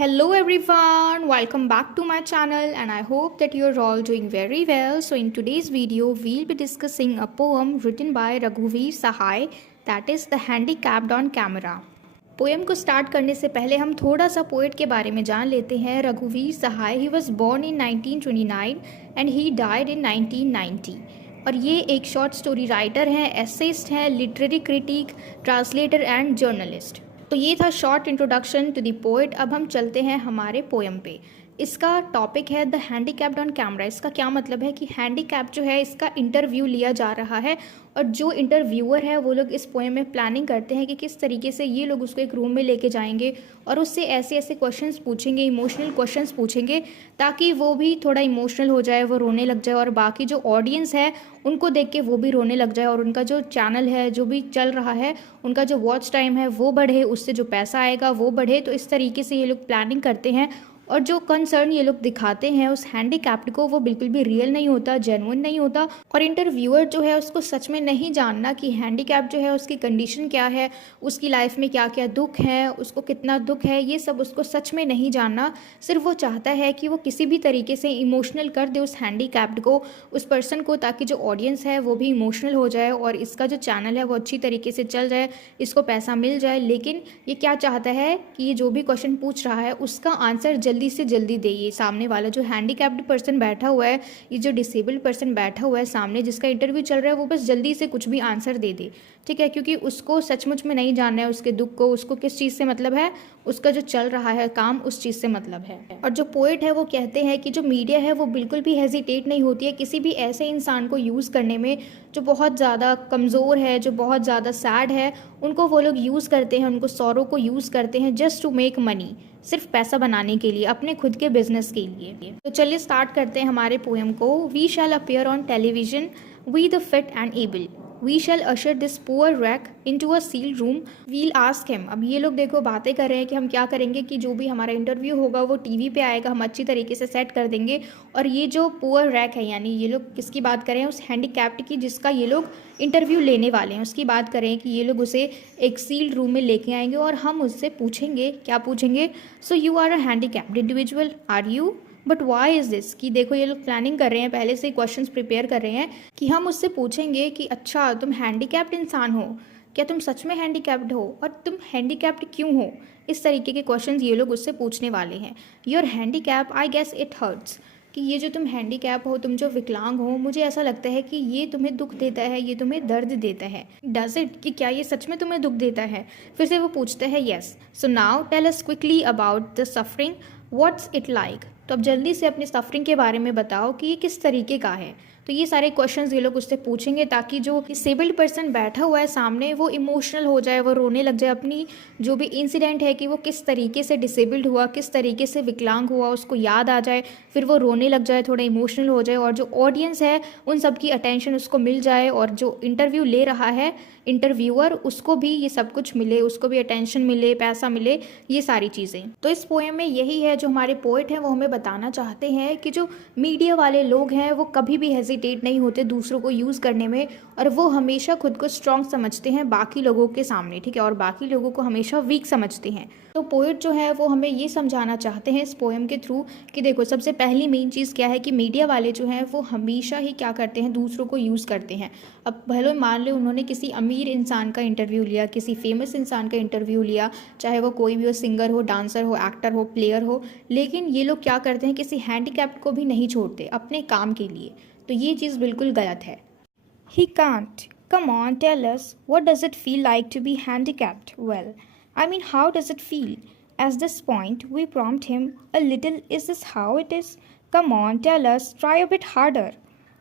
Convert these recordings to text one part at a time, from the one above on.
Hello everyone, welcome back to my channel and I hope that you're all doing very well. So in today's video, we'll be discussing a poem written by Raghuveer Sahai, that is The Handicapped on Camera. Poem को start करने से पहले हम थोड़ा सा poet के बारे में जान लेते हैं. रघुवीर Sahay he was born in 1929 and he died in 1990. और ये एक शॉर्ट स्टोरी राइटर हैं, एसेइस्ट हैं, literary critic, translator and journalist. तो ये था short introduction to the poet. अब हम चलते हैं हमारे पोएम पे. इसका टॉपिक है द हैंडीकैप्ड ऑन कैमरा. इसका क्या मतलब है कि हैंडीकैप जो है इसका इंटरव्यू लिया जा रहा है और जो इंटरव्यूअर है वो लोग इस पोएम में प्लानिंग करते हैं कि किस तरीके से ये लोग उसको एक रूम में लेके जाएंगे और उससे ऐसे ऐसे क्वेश्चंस पूछेंगे, इमोशनल क्वेश्चंस पूछेंगे ताकि वो भी थोड़ा इमोशनल हो जाए, वो रोने लग जाए और बाकी जो ऑडियंस है उनको देख के वो भी रोने लग जाए और उनका जो चैनल है जो भी चल रहा है उनका जो वॉच टाइम है वो बढ़े, उससे जो पैसा आएगा वो बढ़े. तो इस तरीके से ये लोग प्लानिंग करते हैं और जो कंसर्न ये लोग दिखाते हैं उस हैंडीकैप्ड को वो बिल्कुल भी रियल नहीं होता, जेन्युइन नहीं होता. और इंटरव्यूअर जो है उसको सच में नहीं जानना कि हैंडीकैप जो है उसकी कंडीशन क्या है, उसकी लाइफ में क्या क्या दुख है, उसको कितना दुख है, ये सब उसको सच में नहीं जानना. सिर्फ वो चाहता है कि वो किसी भी तरीके से इमोशनल कर दे उस हैंडीकैप्ड को, उस पर्सन को, ताकि जो ऑडियंस है वो भी इमोशनल हो जाए और इसका जो चैनल है वो अच्छी तरीके से चल जाए, इसको पैसा मिल जाए. लेकिन ये क्या चाहता है कि ये जो भी क्वेश्चन पूछ रहा है उसका आंसर जल्दी से जल्दी दे. ये सामने वाला जो हैंडीकैप्ड पर्सन बैठा हुआ है, ये जो डिसेबल्ड पर्सन बैठा हुआ है सामने जिसका इंटरव्यू चल रहा है, वो बस जल्दी से कुछ भी आंसर दे दे. ठीक है, क्योंकि उसको सचमुच में नहीं जानना है उसके दुख को, उसको किस चीज़ से मतलब है, उसका जो चल रहा है काम उस चीज़ से मतलब है. और जो पोएट है वो कहते हैं कि जो मीडिया है वो बिल्कुल भी हेजिटेट नहीं होती है किसी भी ऐसे इंसान को यूज़ करने में जो बहुत ज़्यादा कमज़ोर है, जो बहुत ज़्यादा सैड है. उनको वो लोग यूज़ करते हैं, उनको सौरों को यूज़ करते हैं जस्ट टू मेक मनी, सिर्फ पैसा बनाने के लिए, अपने खुद के बिजनेस के लिए. तो चलिए स्टार्ट करते हैं हमारे पोएम को. We shall appear on television, we the fit and able, we shall usher this poor wreck into a seal room, we'll ask him. अब ये लोग देखो बातें कर रहे हैं कि हम क्या करेंगे कि जो भी हमारा इंटरव्यू होगा वो टीवी पे आएगा, हम अच्छी तरीके से सेट कर देंगे. और ये जो पुअर रैक है, यानी ये लोग किसकी बात करें, उस हैंडीकैप्ड की जिसका ये लोग इंटरव्यू लेने वाले हैं, उसकी बात करें कि ये लोग उसे एक सील्ड रूम में लेके आएंगे और हम उससे पूछेंगे, क्या पूछेंगे, so you are a handicapped individual, are you, but why is this. कि देखो ये लोग प्लानिंग कर रहे हैं, पहले से क्वेश्चंस प्रिपेयर कर रहे हैं कि हम उससे पूछेंगे कि अच्छा तुम हैंडीकैप्ड इंसान हो, क्या तुम सच में हैंडीकैप्ड हो और तुम हैंडीकैप्ड क्यों हो. इस तरीके के क्वेश्चंस ये लोग उससे पूछने वाले हैं. Your handicap I guess it hurts, कि ये जो तुम हैंडीकैप हो, तुम जो विकलांग हो, मुझे ऐसा लगता है कि ये तुम्हें दुख देता है, ये तुम्हें दर्द देता है. डज इट, कि क्या ये सच में तुम्हें दुख देता है. फिर से वो पूछते हैं yes, so now tell us quickly about the suffering, what's it like. तो अब जल्दी से अपनी सफरिंग के बारे में बताओ कि ये किस तरीके का है. तो ये सारे क्वेश्चंस ये लोग उससे पूछेंगे ताकि जो डिसेबल्ड पर्सन बैठा हुआ है सामने वो इमोशनल हो जाए, वो रोने लग जाए, अपनी जो भी इंसिडेंट है कि वो किस तरीके से डिसेबल्ड हुआ, किस तरीके से विकलांग हुआ, उसको याद आ जाए, फिर वो रोने लग जाए, थोड़ा इमोशनल हो जाए और जो ऑडियंस है उन सब की अटेंशन उसको मिल जाए और जो इंटरव्यू ले रहा है इंटरव्यूअर उसको भी ये सब कुछ मिले, उसको भी अटेंशन मिले, पैसा मिले, ये सारी चीज़ें. तो इस पोएम में यही है जो हमारे पोएट हैं वो हमें बताना चाहते हैं कि जो मीडिया वाले लोग हैं वो कभी भी हेजिटेट नहीं होते दूसरों को यूज़ करने में और वो हमेशा खुद को स्ट्रॉन्ग समझते हैं बाकी लोगों के सामने. ठीक है, और बाकी लोगों को हमेशा वीक समझते हैं. तो पोएट जो है वो हमें ये समझाना चाहते हैं इस पोएम के थ्रू कि देखो सबसे पहली मेन चीज़ क्या है कि मीडिया वाले जो हैं वो हमेशा ही क्या करते हैं, दूसरों को यूज़ करते हैं. अब भले मान लो उन्होंने किसी अमीर इंसान का इंटरव्यू लिया, किसी फेमस इंसान का इंटरव्यू लिया, चाहे वो कोई भी हो, सिंगर हो, डांसर हो, एक्टर हो, प्लेयर हो, लेकिन ये लोग क्या करते हैं किसी हैंडीकैप्ड को भी नहीं छोड़ते अपने काम के लिए. तो ये चीज़ बिल्कुल गलत है. He can't. Come on, tell us, what does it feel like to be handicapped? Well, I mean, how does it feel? At this point, we prompt him a little, is this how it is? Come on, tell us, try a bit harder.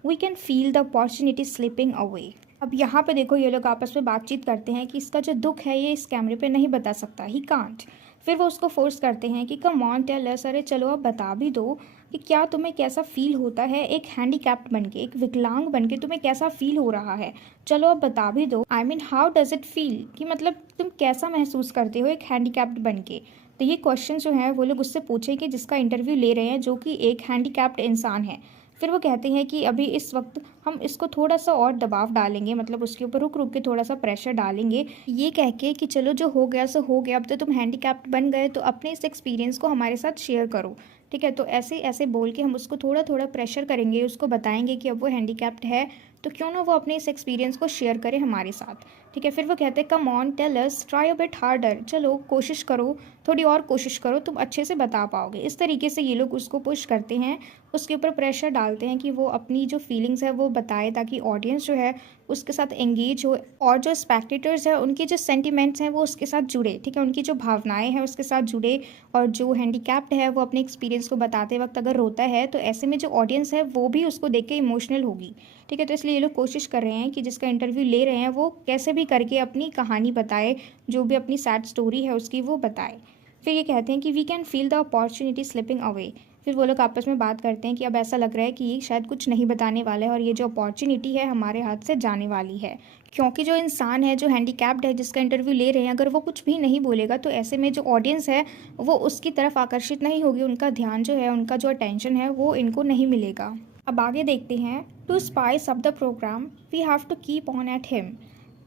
We can feel the opportunity slipping away. अब यहाँ पे देखो ये लोग आपस में बातचीत करते हैं कि इसका जो दुख है ये इस कैमरे पे नहीं बता सकता, ही कांट. फिर वो उसको फोर्स करते हैं कि कम ऑन टेल अस, अरे चलो अब बता भी दो कि क्या तुम्हें कैसा फील होता है एक हैंडीकैप्ड बनके, एक विकलांग बनके तुम्हें कैसा फील हो रहा है, चलो अब बता भी दो. I mean how does it feel, कि मतलब तुम कैसा महसूस करते हो एक हैंडीकैप्ड बनके. तो ये क्वेश्चन जो है वो लोग उससे पूछेंगे जिसका इंटरव्यू ले रहे हैं जो कि एक हैंडीकैप्ड इंसान है. फिर वो कहते हैं कि अभी इस वक्त हम इसको थोड़ा सा और दबाव डालेंगे, मतलब उसके ऊपर रुक रुक के थोड़ा सा प्रेशर डालेंगे, ये कह के कि चलो जो हो गया सो हो गया, अब तो तुम हैंडीकैप्ड बन गए तो अपने इस एक्सपीरियंस को हमारे साथ शेयर करो। ठीक है, तो ऐसे ऐसे बोल के हम उसको थोड़ा थोड़ा प्रेशर करेंगे, उसको बताएंगे कि अब वो हैंडीकैप्ड है तो क्यों ना वो अपने इस एक्सपीरियंस को शेयर करे हमारे साथ। ठीक है, फिर वो कहते हैं come on tell us, try a bit harder, चलो कोशिश करो, थोड़ी और कोशिश करो, तुम अच्छे से बता पाओगे। इस तरीके से ये लोग उसको पुश करते हैं, उसके ऊपर प्रेशर डालते हैं कि वो अपनी जो फीलिंग्स है वो बताए, ताकि ऑडियंस जो है उसके साथ एंगेज हो, और जो स्पेक्टेटर्स है उनके जो सेंटिमेंट्स हैं वो उसके साथ जुड़े। ठीक है, उनकी जो भावनाएं हैं उसके साथ जुड़े, और जो हैंडीकैप्ड है वो अपने एक्सपीरियंस को बताते वक्त अगर रोता है तो ऐसे में जो ऑडियंस है वो भी उसको देख के इमोशनल होगी। ठीक है, तो इसलिए ये लोग कोशिश कर रहे हैं कि जिसका इंटरव्यू ले रहे हैं वो कैसे भी करके अपनी कहानी बताए, जो भी अपनी सैड स्टोरी है उसकी वो बताए। फिर ये कहते हैं कि we can feel the opportunity slipping away. फिर वो लोग आपस में बात करते हैं कि अब ऐसा लग रहा है कि ये शायद कुछ नहीं बताने वाला है और ये जो अपॉर्चुनिटी है हमारे हाथ से जाने वाली है, क्योंकि जो इंसान है जो हैंडीकैप्ड है जिसका इंटरव्यू ले रहे हैं, अगर वो कुछ भी नहीं बोलेगा तो ऐसे में जो ऑडियंस है वो उसकी तरफ आकर्षित नहीं होगी, उनका ध्यान जो है, उनका जो अटेंशन है वो इनको नहीं मिलेगा। अब आगे देखते हैं, to spice up the programme we have to keep on at him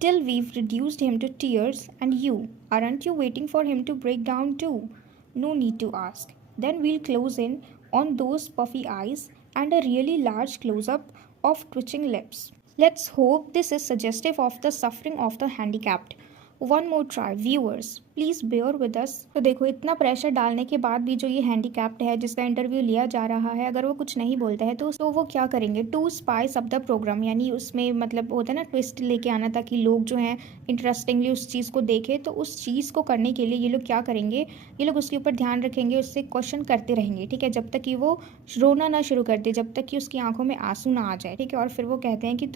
till we've reduced him to tears, and you, aren't you waiting for him to break down too? No need to ask. Then we'll close in on those puffy eyes and a really large close up of twitching lips. Let's hope this is suggestive of the suffering of the handicapped. One more try viewers please bear with us. तो देखो, इतना pressure डालने के बाद भी जो ये handicapped है जिसका इंटरव्यू लिया जा रहा है, अगर वो कुछ नहीं बोलता है तो वो क्या करेंगे, to spice up the programme, यानी उसमें मतलब होता है ना ट्विस्ट लेके आना, ताकि लोग जो हैं इंटरेस्टिंगली उस चीज़ को देखें। तो उस चीज़ को करने के लिए ये लोग क्या करेंगे, ये लोग उसके ऊपर ध्यान रखेंगे, उससे क्वेश्चन करते रहेंगे। ठीक है, जब तक कि वो रोना ना शुरू कर दे, जब तक कि उसकी आंखों में आंसू ना आ जाए। ठीक है, और फिर वो कहते हैं कि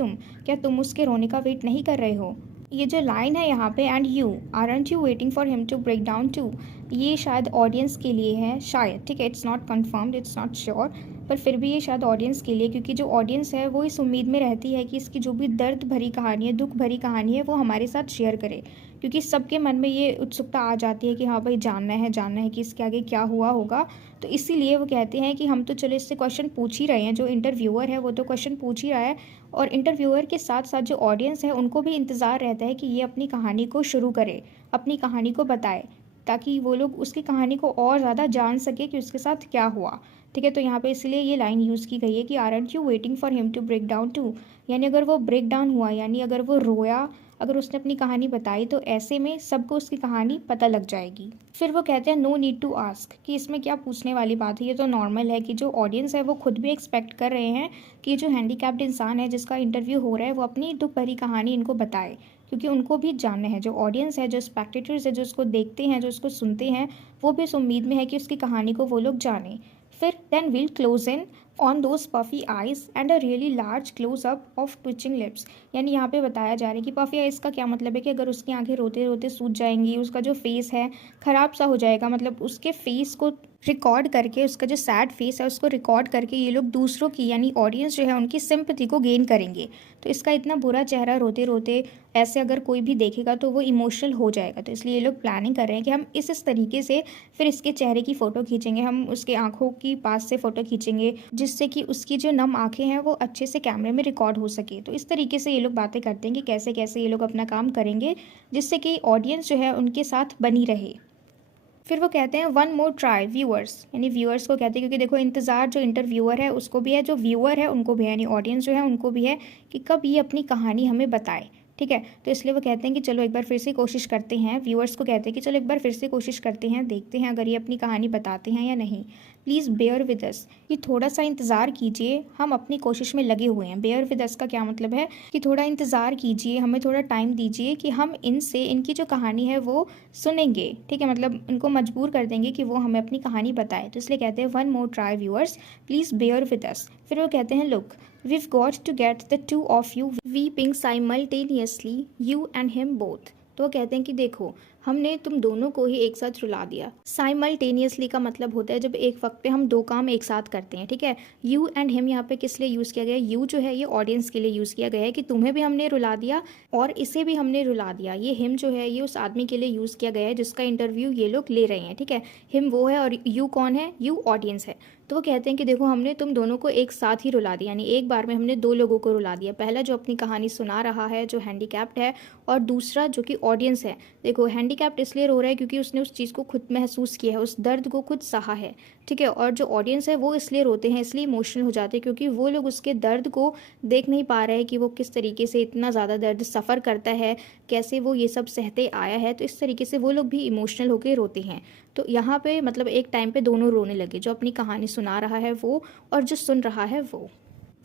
तुम उसके रोने का वेट नहीं कर रहे हो। ये जो लाइन है यहाँ पे, and you aren't you waiting for him to break down to, ये शायद ऑडियंस के लिए है, शायद। ठीक है, it's not confirmed, it's not sure, पर फिर भी ये शायद ऑडियंस के लिए, क्योंकि जो ऑडियंस है वो इस उम्मीद में रहती है कि इसकी जो भी दर्द भरी कहानी है, दुख भरी कहानी है, वो हमारे साथ शेयर करे, क्योंकि सबके मन में ये उत्सुकता आ जाती है कि हाँ भाई जानना है कि इसके आगे क्या हुआ होगा। तो इसीलिए वो कहते हैं कि हम तो चलो इससे क्वेश्चन पूछ ही रहे हैं, जो इंटरव्यूअर है वो तो क्वेश्चन पूछ ही रहा है, और इंटरव्यूअर के साथ साथ जो ऑडियंस है उनको भी इंतज़ार रहता है कि ये अपनी कहानी को शुरू करे, अपनी कहानी को बताए, ताकि वो लोग उसकी कहानी को और ज़्यादा जान सके कि उसके साथ क्या हुआ। ठीक है, तो यहाँ पे इसलिए ये लाइन यूज़ की गई है कि aren't you waiting for him to break down to, यानी अगर वो ब्रेक डाउन हुआ, यानी अगर वो रोया, अगर उसने अपनी कहानी बताई, तो ऐसे में सबको उसकी कहानी पता लग जाएगी। फिर वो कहते हैं नो नीड टू आस्क, कि इसमें क्या पूछने वाली बात है, ये तो नॉर्मल है कि जो ऑडियंस है वो खुद भी एक्सपेक्ट कर रहे हैं कि जो हैंडीकैप्ड इंसान है जिसका इंटरव्यू हो रहा है वो अपनी दुख भरी कहानी इनको बताए, क्योंकि उनको भी जानना है, जो ऑडियंस है, जो स्पेक्टेटर्स है, जो उसको देखते हैं, जो उसको सुनते हैं, वो भी इस उम्मीद में है कि उसकी कहानी को वो लोग जाने। फिर then will close in on those puffy eyes and a really large close up of twitching lips, यानी यहाँ पे बताया जा रहा है कि पफी आइज का क्या मतलब है कि अगर उसकी आंखें रोते रोते सूज जाएंगी, उसका जो फेस है ख़राब सा हो जाएगा, मतलब उसके फेस को रिकॉर्ड करके, उसका जो सैड फेस है उसको रिकॉर्ड करके ये लोग दूसरों की, यानी ऑडियंस जो है उनकी सिंपैथी को गेन करेंगे। तो इसका इतना बुरा चेहरा रोते रोते ऐसे अगर कोई भी देखेगा तो वो इमोशनल हो जाएगा। तो इसलिए ये लोग प्लानिंग कर रहे हैं कि हम इस तरीके से फिर इसके चेहरे की फ़ोटो खींचेंगे, हम उसके आंखों की पास से फ़ोटो खींचेंगे, जिससे कि उसकी जो नम आंखें हैं वो अच्छे से कैमरे में रिकॉर्ड हो सके। तो इस तरीके से ये लोग बातें करते हैं कि कैसे कैसे ये लोग अपना काम करेंगे जिससे कि ऑडियंस जो है उनके साथ बनी रहे। फिर वो कहते हैं वन मोर ट्राई व्यूअर्स, यानी व्यूअर्स को कहते हैं, क्योंकि देखो इंतज़ार जो इंटरव्यूअर है उसको भी है, जो व्यूअर है उनको भी है, यानी ऑडियंस जो है उनको भी है कि कब ये अपनी कहानी हमें बताए। ठीक है, तो इसलिए वो कहते हैं कि चलो एक बार फिर से कोशिश करते हैं, व्यूअर्स को कहते हैं कि चलो एक बार फिर से कोशिश करते हैं, देखते हैं अगर ये अपनी कहानी बताते हैं या नहीं। प्लीज़ बेयर विद अस, कि थोड़ा सा इंतज़ार कीजिए, हम अपनी कोशिश में लगे हुए हैं। बेयर विद अस का क्या मतलब है कि थोड़ा इंतज़ार कीजिए, हमें थोड़ा टाइम दीजिए कि हम इनसे इनकी जो कहानी है वो सुनेंगे। ठीक है, मतलब उनको मजबूर कर देंगे कि वो हमें अपनी कहानी बताए। तो इसलिए कहते हैं one more try viewers please bear with us. फिर वो कहते हैं look we've got to get the two of you weeping simultaneously, you and him both। तो वो कहते हैं कि देखो हमने तुम दोनों को ही एक साथ रुला दिया। साइमल्टेनियसली का मतलब होता है जब एक वक्त पे हम दो काम एक साथ करते हैं। ठीक है, यू एंड हिम यहाँ पे किस लिए यूज़ किया गया है, यू जो है ये ऑडियंस के लिए यूज़ किया गया है कि तुम्हें भी हमने रुला दिया और इसे भी हमने रुला दिया। ये हिम जो है ये उस आदमी के लिए यूज़ किया गया है जिसका इंटरव्यू ये लोग ले रहे हैं। ठीक है, हिम वो है और यू कौन है, यू ऑडियंस है। तो वो कहते हैं कि देखो हमने तुम दोनों को एक साथ ही रुला दिया, यानी एक बार में हमने दो लोगों को रुला दिया। पहला जो अपनी कहानी सुना रहा है जो हैंडीकैप्ड है, और दूसरा जो कि ऑडियंस है। देखो हैंडीकैप्ड इसलिए रो रहा है क्योंकि उसने उस चीज़ को खुद महसूस किया है, उस दर्द को खुद सहा है, ठीक है। और जो ऑडियंस है वो इसलिए रोते हैं, इसलिए इमोशनल हो जाते हैं क्योंकि वो लोग उसके दर्द को देख नहीं पा रहे हैं कि वो किस तरीके से इतना ज़्यादा दर्द सफ़र करता है, कैसे वो ये सब सहते आया है। तो इस तरीके से वो लोग भी इमोशनल होकर रोते हैं। तो यहाँ पे मतलब एक टाइम पे दोनों रोने लगे, जो अपनी कहानी सुना रहा है वो और जो सुन रहा है वो।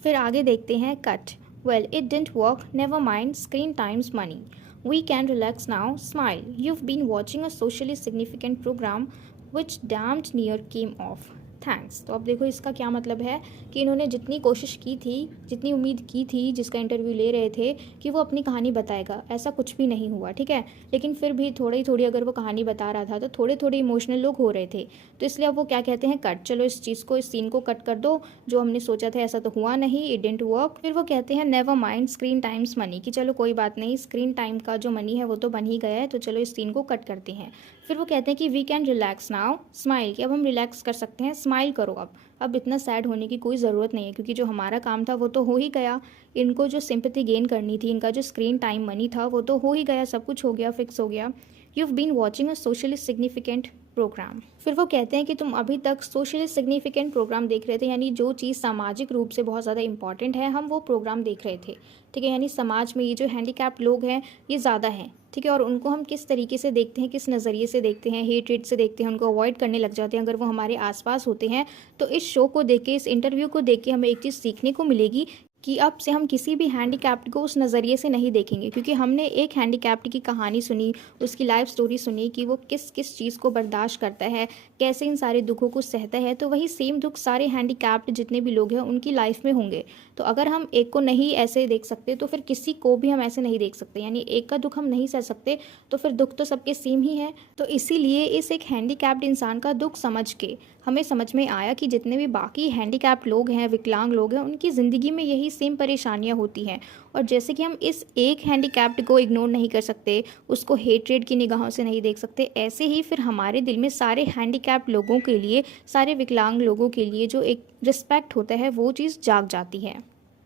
फिर आगे देखते हैं cut. Well it didn't work, never mind, screen time's money, we can relax now, smile, you've been watching a socially significant program which damned near came off, thanks. तो अब देखो इसका क्या मतलब है कि इन्होंने जितनी कोशिश की थी, जितनी उम्मीद की थी, जिसका इंटरव्यू ले रहे थे कि वो अपनी कहानी बताएगा, ऐसा कुछ भी नहीं हुआ, ठीक है। लेकिन फिर भी थोड़ी थोड़ी अगर वो कहानी बता रहा था तो थोड़े थोड़े इमोशनल लोग हो रहे थे। तो इसलिए अब वो क्या कहते हैं, कट, चलो इस चीज़ को, इस सीन को कट कर दो, जो हमने सोचा था ऐसा तो हुआ नहीं, इट डिडंट वर्क। फिर वो कहते हैं never mind, screen time's money, कि चलो कोई बात नहीं, स्क्रीन टाइम का जो मनी है वो तो बन ही गया है, तो चलो इस सीन को कट करते हैं। फिर वो कहते हैं कि we can relax now, smile, कि अब हम रिलैक्स कर सकते हैं, स्माइल करो अब इतना सैड होने की कोई ज़रूरत नहीं है क्योंकि जो हमारा काम था वो तो हो ही गया। इनको जो सिंपैथी गेन करनी थी, इनका जो स्क्रीन टाइम मनी था वो तो हो ही गया, सब कुछ हो गया, फिक्स हो गया। you've been watching a socially significant programme. फिर वो कहते हैं कि तुम अभी तक सोशली सिग्निफिकेंट प्रोग्राम देख रहे थे, यानी जो चीज़ सामाजिक रूप से बहुत ज़्यादा इंपॉर्टेंट है, हम वो प्रोग्राम देख रहे थे, ठीक है। यानी समाज में ये जो हैंडीकैप्ड लोग हैं ये ज़्यादा हैं, ठीक है। और उनको हम किस तरीके से देखते हैं, किस नज़रिए से देखते हैं, हेट्रेट से देखते हैं, उनको अवॉइड करने लग जाते हैं अगर वो हमारे आसपास होते हैं। तो इस शो को देख के, इस इंटरव्यू को देख के हमें एक चीज़ सीखने को मिलेगी कि अब से हम किसी भी हैंडीकैप्ड को उस नज़रिए से नहीं देखेंगे, क्योंकि हमने एक हैंडीकैप्ड की कहानी सुनी, उसकी लाइफ स्टोरी सुनी कि वो किस किस चीज़ को बर्दाश्त करता है, कैसे इन सारे दुखों को सहता है। तो वही सेम दुख सारे हैंडीकैप्ड जितने भी लोग हैं उनकी लाइफ में होंगे। तो अगर हम एक को नहीं ऐसे देख सकते तो फिर किसी को भी हम ऐसे नहीं देख सकते, यानी एक का दुख हम नहीं सह सकते तो फिर दुख तो सबके सेम ही है। तो इसीलिए इस एक हैंडीकैप्ड इंसान का दुख समझ के हमें समझ में आया कि जितने भी बाकी हैंडीकैप्ड लोग हैं, विकलांग लोग हैं, उनकी ज़िंदगी में यही सेम परेशानियां होती हैं। और जैसे कि हम इस एक हैंडीकैप्ड को इग्नोर नहीं कर सकते, उसको हेट्रेड की निगाहों से नहीं देख सकते, ऐसे ही फिर हमारे दिल में सारे हैंडीकैप्ड लोगों के लिए, सारे विकलांग लोगों के लिए जो एक रिस्पेक्ट होता है वो चीज़ जाग जाती है।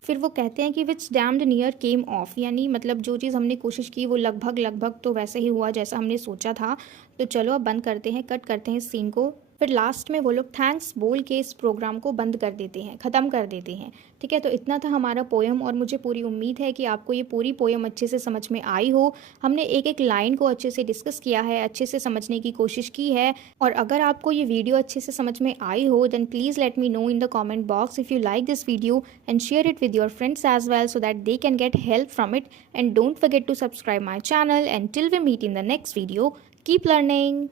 फिर वो कहते हैं कि विच डैम्ड नियर केम ऑफ, यानी मतलब जो चीज़ हमने कोशिश की वो लगभग तो वैसे ही हुआ जैसा हमने सोचा था। तो चलो अब बंद करते हैं, कट करते हैं इस सीन को। फिर लास्ट में वो लोग थैंक्स बोल के इस प्रोग्राम को बंद कर देते हैं, ख़त्म कर देते हैं, ठीक है। तो इतना था हमारा पोएम, और मुझे पूरी उम्मीद है कि आपको ये पूरी पोएम अच्छे से समझ में आई हो। हमने एक एक लाइन को अच्छे से डिस्कस किया है, अच्छे से समझने की कोशिश की है। और अगर आपको ये वीडियो अच्छे से समझ में आई हो then please let me know in the comment box if you like this video, and share it with your friends as well so that they can get help from it. And don't forget to subscribe my channel, and till we meet in the next video, keep learning.